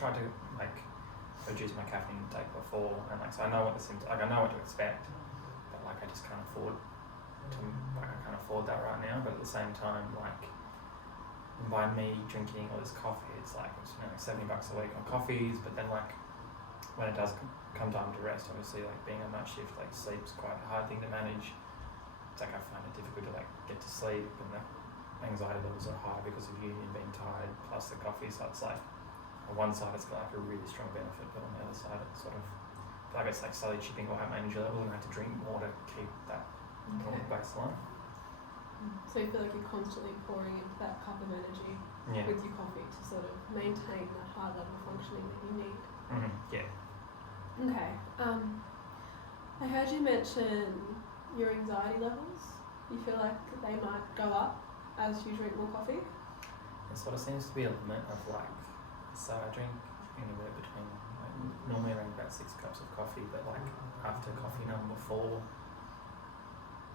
tried to like reduce my caffeine intake before, and like so I know what the symptoms, like I know what to expect, but like I just can't afford that right now. But at the same time, like by me drinking all this coffee, it's like I'm spending like $70 a week on coffees. But then like when it does come time to rest, obviously like being on night shift, like sleep's quite a hard thing to manage. It's like I find it difficult to like get to sleep, and the anxiety levels are high because of uni and being tired, plus the coffee. So it's like on one side it's got like a really strong benefit, but on the other side it's sort of like it's like slowly chipping away at my energy level, and I have to drink more to keep that normal baseline. So you feel like you're constantly pouring into that cup of energy with your coffee to sort of maintain that high level of functioning that you need. Yeah. Okay. I heard you mention your anxiety levels. You feel like they might go up as you drink more coffee? It sort of seems to be a limit of like, so I drink anywhere between like, normally around about 6 cups of coffee, but like after coffee number 4,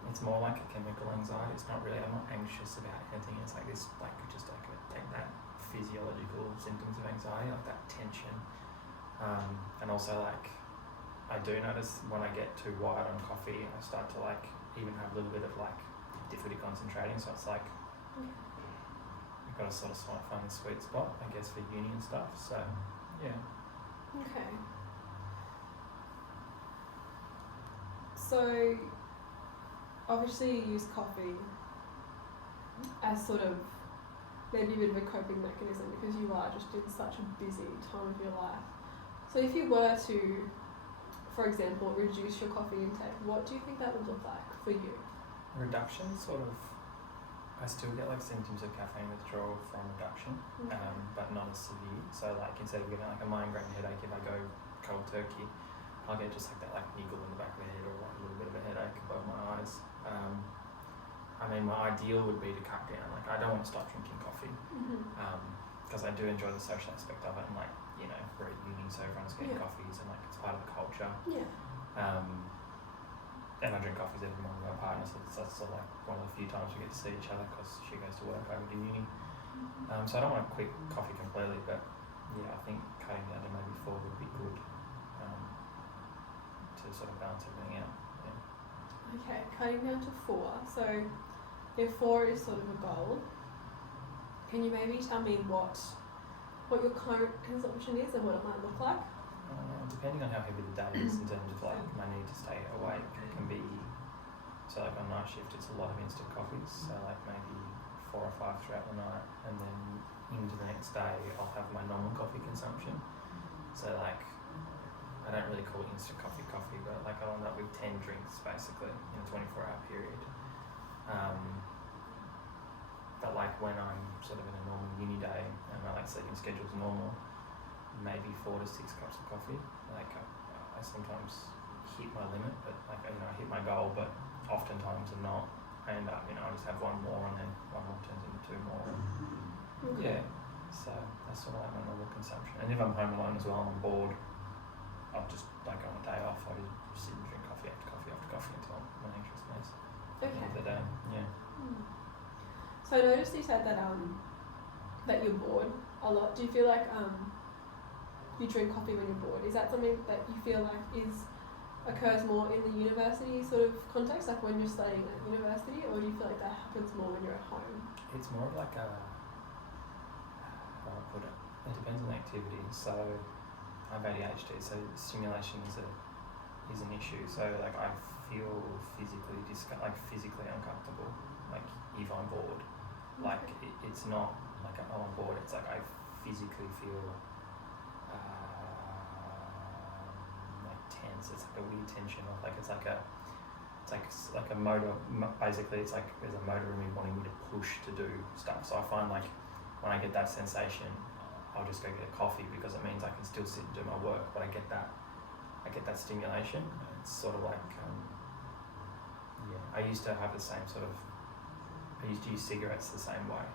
it's more like a chemical anxiety. It's not really, I'm not anxious about anything. It's like this, like just like take that physiological symptoms of anxiety, like that tension. And also like, I do notice when I get too wired on coffee, I start to like even have a little bit of like difficulty concentrating. So it's like, you've got to sort of find the sweet spot, I guess, for uni and stuff. So, yeah. Okay. So, obviously you use coffee as sort of maybe a bit of a coping mechanism because you are just in such a busy time of your life. So if you were to, for example, reduce your coffee intake, what do you think that would look like for you? Reduction, sort of, I still get like symptoms of caffeine withdrawal from reduction, but not as severe. So like instead of getting like a migraine headache, if I go cold turkey, I'll get just like that like niggle in the back of the head or like a little bit of a headache above my eyes. I mean, my ideal would be to cut down. Like I don't want to stop drinking coffee because I do enjoy the social aspect of it, and like, you know, we're at uni, so everyone's getting coffees and like it's part of the culture. And I drink coffees every morning with my partner, so that's sort of like one of the few times we get to see each other because she goes to work over to uni. So I don't want to quit coffee completely, but yeah, I think cutting down to maybe 4 would be good to sort of balance everything out. Yeah. Okay, cutting down to 4. So if 4 is sort of a goal, can you maybe tell me what your current consumption is and what it might look like? Depending on how heavy the day is in terms of like my need to stay awake, it can be, so like on night shift it's a lot of instant coffees, so like maybe 4 or 5 throughout the night, and then into the next day I'll have my normal coffee consumption. So like, I don't really call it instant coffee, but like I'll end up with 10 drinks basically in a 24-hour period. But like when I'm sort of in a normal uni day and my like sleeping schedule's normal, maybe 4 to 6 cups of coffee. Like I sometimes hit my limit, but like, you know, I hit my goal, but oftentimes I'm not. I end up, you know, I just have 1 more and then 1 more turns into 2 more. Yeah, so that's sort of like my normal consumption. And if I'm home alone as well and I'm bored, I'll just like on a day off, I just sit and drink coffee after coffee after coffee until I'm an anxious mess at the end of the day. Yeah. So I noticed you said that that you're bored a lot. Do you feel like you drink coffee when you're bored? Is that something that you feel like occurs more in the university sort of context, like when you're studying at university, or do you feel like that happens more when you're at home? It's more of like a, how do I put it? It depends on the activity. So I have ADHD, so stimulation is an issue. So like I feel physically uncomfortable. Like if I'm bored, like it's not like I'm on board. It's like I physically feel like tense. It's like a weird tension of like it's like a motor. Basically, it's like there's a motor in me wanting me to push to do stuff. So I find like when I get that sensation, I'll just go get a coffee because it means I can still sit and do my work, but I get that stimulation. It's sort of like I used to have the same sort of. I used to use cigarettes the same way,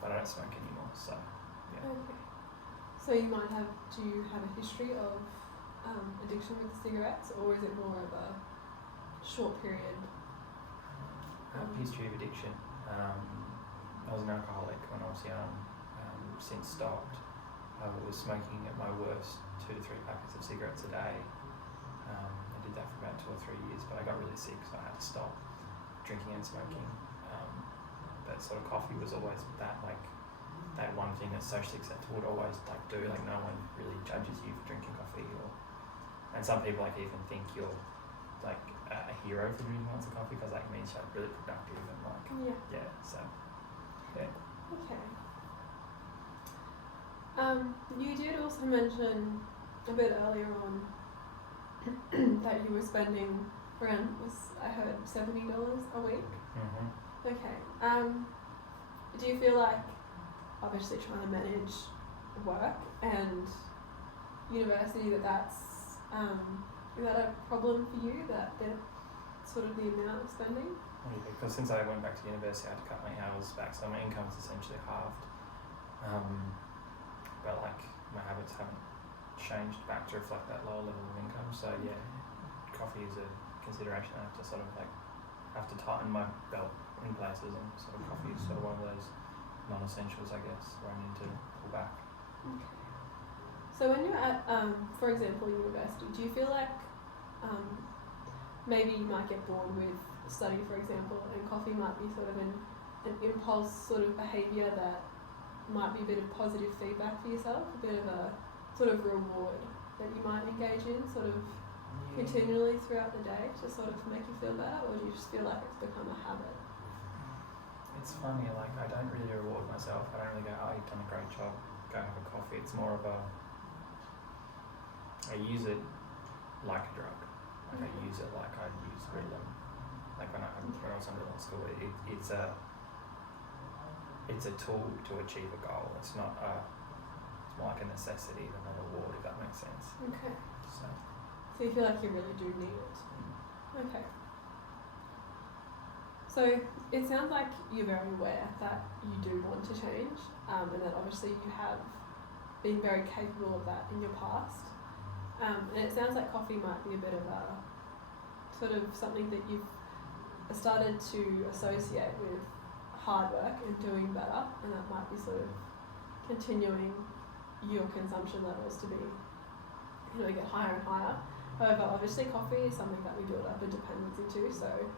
but I don't smoke anymore. So yeah. Okay. So do you have a history of addiction with cigarettes, or is it more of a short period? History of addiction. I was an alcoholic when I was young. Since stopped. I was smoking at my worst 2 to 3 packets of cigarettes a day. I did that for about 2 or 3 years, but I got really sick, so I had to stop drinking and smoking. But sort of coffee was always that one thing that's socially acceptable to always do. Like no one really judges you for drinking coffee, and some people even think you're a hero for drinking lots of coffee because it means you're really productive and so yeah. Okay. You did also mention a bit earlier on that you were spending around, I heard $70 a week. Mm-hmm. Okay. Do you feel like, obviously trying to manage work and university, that's is that a problem for you, that sort of the amount of spending? Yeah, because since I went back to university, I had to cut my hours back, so my income's essentially halved. But my habits haven't changed back to reflect that lower level of income. So yeah, coffee is a consideration. I have to have to tighten my belt in places, and sort of coffee is sort of one of those non-essentials, I guess, where I need to pull back. Okay. So when you're at, for example, university, do you feel like maybe you might get bored with study, for example, and coffee might be sort of an impulse sort of behaviour that might be a bit of positive feedback for yourself, a bit of a sort of reward that you might engage in sort of continually throughout the day to sort of make you feel better, or do you just feel like it's become a habit? It's funny, I don't really reward myself. I don't really go, oh, you've done a great job, go have a coffee. It's more of I use it like a drug. I use it like I'd use Ritalin. When I was in middle school, it's a tool to achieve a goal. It's not it's more like a necessity than a reward, if that makes sense. Okay. So you feel like you really do need it. Okay. So it sounds like you're very aware that you do want to change, and that obviously you have been very capable of that in your past. And it sounds like coffee might be a bit of a sort of something that you've started to associate with hard work and doing better, and that might be sort of continuing your consumption levels to be, get higher and higher. However, obviously coffee is something that we build up a dependency to, so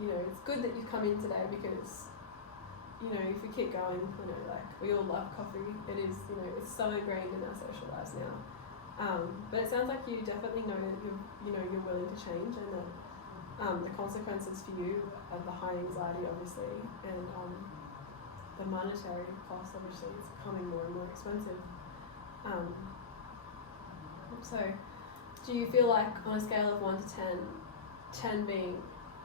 it's good that you've come in today, because if we keep going, we all love coffee. It is, it's so ingrained in our social lives now. But it sounds like you definitely know that you're willing to change, and that the consequences for you are the high anxiety, obviously, and the monetary cost, obviously, is becoming more and more expensive. So do you feel like, on a scale of 1 to 10, 10 being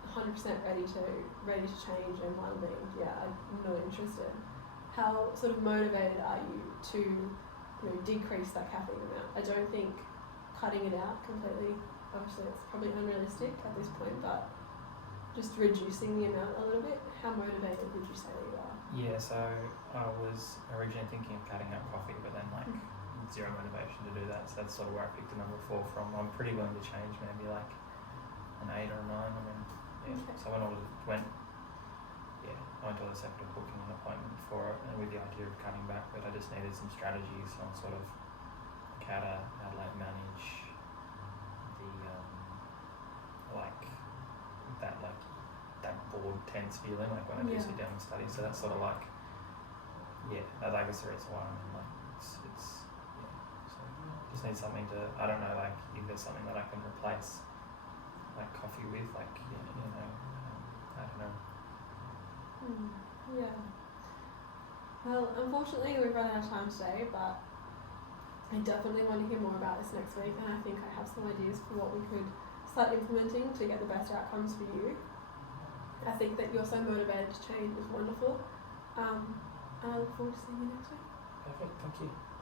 100% ready to change, and 1 being, I'm not interested, how sort of motivated are you to decrease that caffeine amount? I don't think cutting it out completely, obviously it's probably unrealistic at this point, but just reducing the amount a little bit, how motivated would you say that you are? yeah, so I was originally thinking of cutting out coffee, but then zero motivation to do that, so that's sort of where I picked the number 4 from. I'm pretty willing to change, maybe an 8 or a 9. Okay. So I went to the sector booking an appointment for it, and with the idea of cutting back, but I just needed some strategies on sort of how to manage the that bored, tense feeling when I do sit down and study. So that's sort of I guess the reason why so just need something to, I don't know, if there's something that I can replace coffee with, I don't know. Yeah. Well, unfortunately we've run out of time today, but I definitely want to hear more about this next week, and I think I have some ideas for what we could start implementing to get the best outcomes for you. I think that you're so motivated to change is wonderful, and I look forward to seeing you next week. Perfect, thank you.